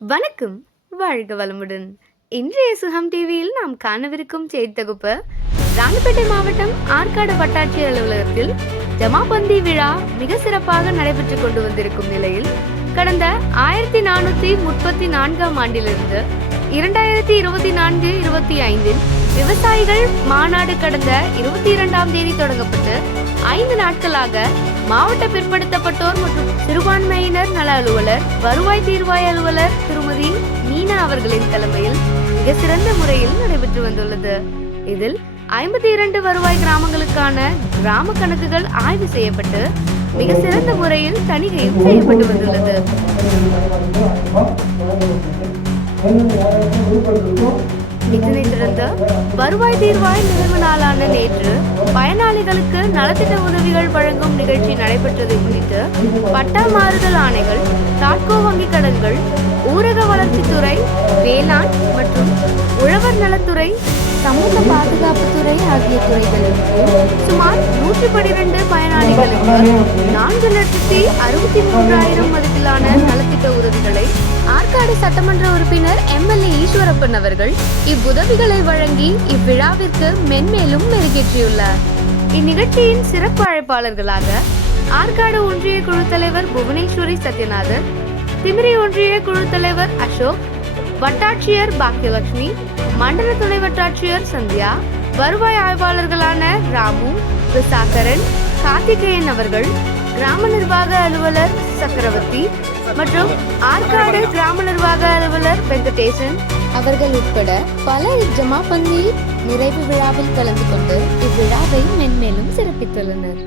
வணக்கம், வாழ்க வளமுடன். இன்றைய சுகம் டிவியில் நாம் காணவிருக்கும் செய்தி தொகுப்பு ராணிப்பேட்டை மாவட்டம் ஆற்காடு வட்டாட்சியர் அலுவலகத்தில் ஜமாபந்தி விழா மிக சிறப்பாக நடைபெற்றுக் கொண்டு வந்திருக்கும் நிலையில் கடந்த 1434ஆம் ஆண்டிலிருந்து 2024-25 விவசாயிகள் மாநாடு கடந்த 22ஆம் தேதி தொடங்கப்பட்டு 5 நாட்களாக மாவட்ட பிற்படுத்தப்பட்டோர் மற்றும் சிறுபான்மையினர் நல அலுவலர், வருவாய் தீர்வாய் அலுவலர் திருமதி மீனா அவர்களின் தலைமையில் மிக சிறந்த முறையில் நடைபெற்று வந்துள்ளது. இதில் 52 வருவாய் கிராமங்களுக்கான கிராம கணக்குகள் ஆய்வு செய்யப்பட்டு மிக சிறந்த முறையில் தணிக்கையும் செய்யப்பட்டு வந்துள்ளது. இதனைத் தொடர்ந்து வருவாய் தீர்வாய் நிறைவு நாளான நேற்று பயனாளிகளுக்கு நலத்திட்ட உதவிகள் வழங்கும் நிகழ்ச்சி நடைபெற்றதை முன்னிட்டு பட்டா மாறுதல் ஆணைகள், தாட்கோ வங்கி கடன்கள், ஊரக வளர்ச்சித்துறை, வேளாண் மற்றும் உழவர் நலத்துறை, சமூக பாதுகாப்புத்துறை ஆகிய துறைகளுக்கு சுமார் 112 பயனாளிகளுக்கு 4,63,000 மதிப்பிலான நலத்திட்ட உதவிகளை ஆற்காடு சட்டமன்ற உறுப்பினர் MLA ஈஸ்வரப்பன் அவர்கள் இவ்வுதவிகளை வழங்கி இவ்விழாவிற்கு மென்மேலும் மெருகேற்றியுள்ளார். இந்நிகழ்ச்சியின் சிறப்பு அழைப்பாளர்களாக ஆற்காடு ஒன்றிய குழு தலைவர் புவனேஸ்வரி சத்யநாதன், திமிரி ஒன்றிய குழு தலைவர் அசோக், வட்டாட்சியர் பாக்கியலட்சுமி, மண்டல துணை வட்டாட்சியர் சந்தியா, வருவாய் ஆய்வாளர்களான ராமு, விசாகரன், கார்த்திகேயன் அவர்கள், கிராம நிர்வாக அலுவலர் சக்கரவர்த்தி மற்றும் ஆற்காடு கிராம நிர்வாக அலுவலர் வெங்கடேசன் அவர்கள் உட்பட பலர் ஜமாபந்தி நிறைவு விழாவில் கலந்து கொண்டு இவ்விழாவை மென்மேலும் சிறப்பித்துள்ளனர்.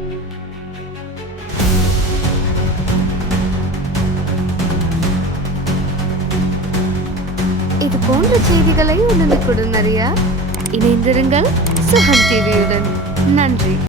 இது போன்ற செய்திகளை உடனுக்குடன் அறிய இணைந்திருங்கள் சுகம் டிவியுடன். நன்றி.